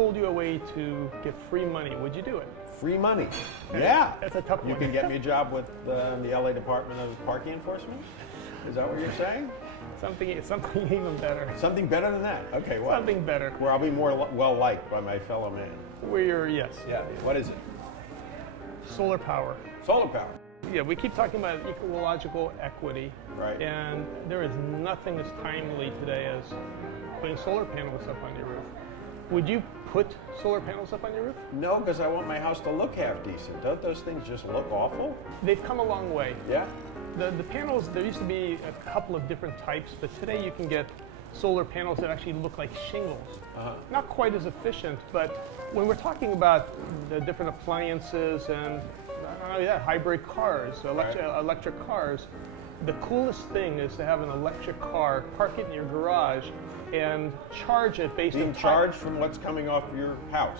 told you a way to get free money, would you do it? Free money. Yeah. That's a tough one. You can get me a job with the LA Department of Parking Enforcement? Is that what you're saying? Something even better. Something better than that? Okay, what? Something better. Where I'll be more well-liked by my fellow man. Yes. Yeah. What is it? Solar power. Solar power. Yeah, we keep talking about ecological equity. Right. And there is nothing as timely today as putting solar panels up on your roof. Would you put solar panels up on your roof? No, because I want my house to look half decent. Don't those things just look awful? They've come a long way. Yeah. The panels, there used to be a couple of different types, but today you can get solar panels that actually look like shingles. Not quite as efficient, but when we're talking about the different appliances and hybrid cars, electric cars, the coolest thing is to have an electric car, park it in your garage, and charge it based on charged from what's coming off your house.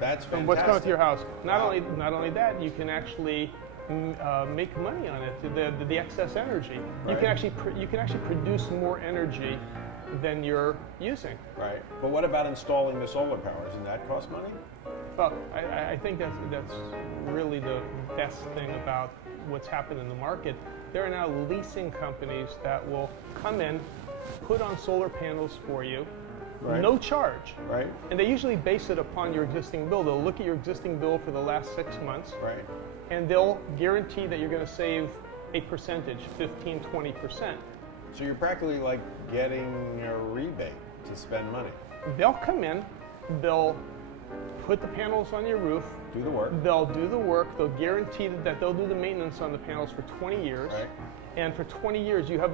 That's fantastic. From what's coming to your house. Not only that, you can actually make money on it. The excess energy. Right. You can actually produce more energy than you're using. Right. But what about installing the solar power? Doesn't that cost money? Well, I think that's really the best thing about what's happened in the market. There are now leasing companies that will come in, put on solar panels for you, right. No charge. Right. And they usually base it upon your existing bill. They'll look at your existing bill for the last 6 months. Right. And they'll guarantee that you're going to save a percentage, 15, 20%. So you're practically like getting a rebate to spend money. They'll come in, they'll put the panels on your roof. Do the work. They'll do the work. They'll guarantee that they'll do the maintenance on the panels for 20 years. Right. And for 20 years, you have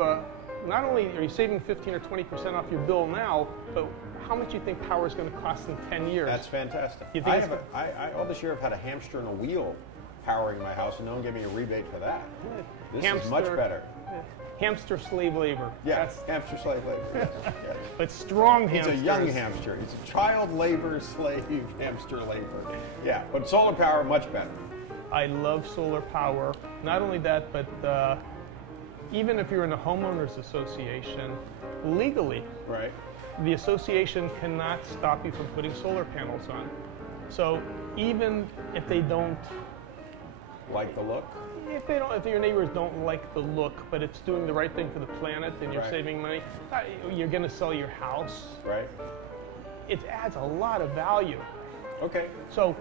not only are you saving 15 or 20% off your bill now, but how much do you think power is going to cost in 10 years? That's fantastic. You think all this year I've had a hamster and a wheel powering my house, and no one gave me a rebate for that. This is much better. Hamster slave labor. Yes, hamster slave labor. Yes, yes. But strong hamsters. It's a young hamster. It's a child labor, slave, hamster labor. Yeah, but solar power, much better. I love solar power. Not only that, but even if you're in a homeowners association, legally, right, the association cannot stop you from putting solar panels on. So even if they don't like the look, if your neighbors don't like the look, but it's doing the right thing for the planet and you're right. saving money, you're going to sell your house. Right. It adds a lot of value. Okay. So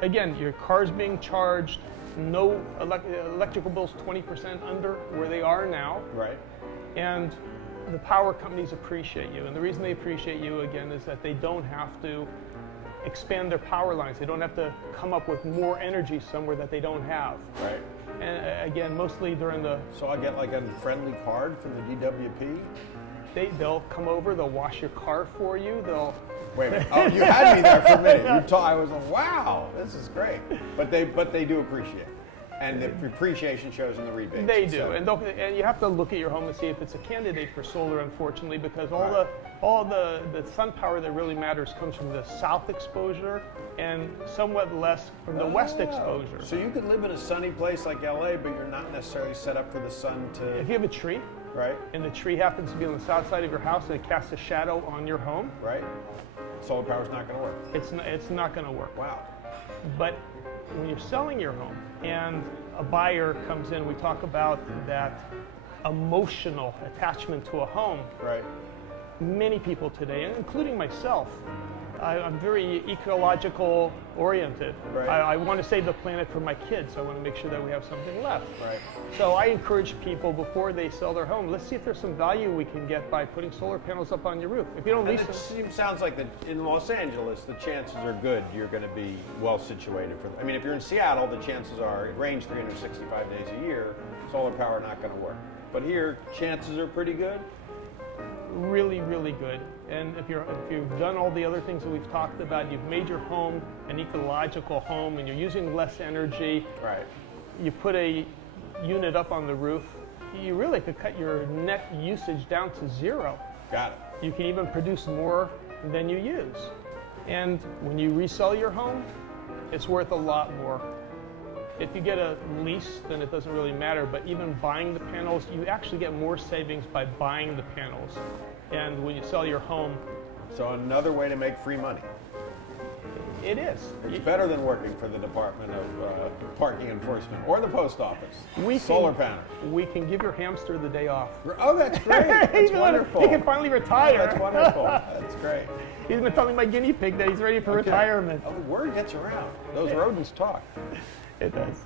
again, your car's being charged, no electrical bills 20% under where they are now. Right. And the power companies appreciate you. And the reason they appreciate you, again, is that they don't have to expand their power lines. They don't have to come up with more energy somewhere that they don't have. Right. And again, mostly during the... So I get like a friendly card from the DWP? They'll come over, they'll wash your car for you, they'll... Wait a minute. Oh, you had me there for a minute. I was like, wow, this is great. But they do appreciate it. And the appreciation shows in the rebates. They do, and you have to look at your home and see if it's a candidate for solar, unfortunately, because all the sun power that really matters comes from the south exposure and somewhat less from the west exposure. So you could live in a sunny place like LA, but you're not necessarily set up for the sun to... If you have a tree, right, and the tree happens to be on the south side of your house and it casts a shadow on your home, right, solar power's not going to work. It's not going to work. Wow. But when you're selling your home and a buyer comes in, we talk about that emotional attachment to a home. Right. Many people today, including myself, I'm very ecological oriented. Right. I want to save the planet for my kids. I want to make sure that we have something left. Right. So I encourage people before they sell their home, let's see if there's some value we can get by putting solar panels up on your roof. If you don't lease them, it sounds like that in Los Angeles, the chances are good you're going to be well situated for. I mean, if you're in Seattle, the chances are it rains 365 days a year. Solar power not going to work. But here, chances are pretty good. Really, really good. And if you've done all the other things that we've talked about, you've made your home an ecological home and you're using less energy. Right. You put a unit up on the roof, you really could cut your net usage down to zero. Got it. You can even produce more than you use. And when you resell your home, it's worth a lot more. If you get a lease, then it doesn't really matter, but even buying the panels, you actually get more savings by buying the panels. And when you sell your home... So another way to make free money. It is. It's better than working for the Department of Parking Enforcement or the post office. Solar panel. We can give your hamster the day off. Oh, that's great. That's wonderful. He can finally retire. Oh, that's wonderful. That's great. He's been telling my guinea pig that he's ready for retirement. Oh, the word gets around. Those rodents talk. It does.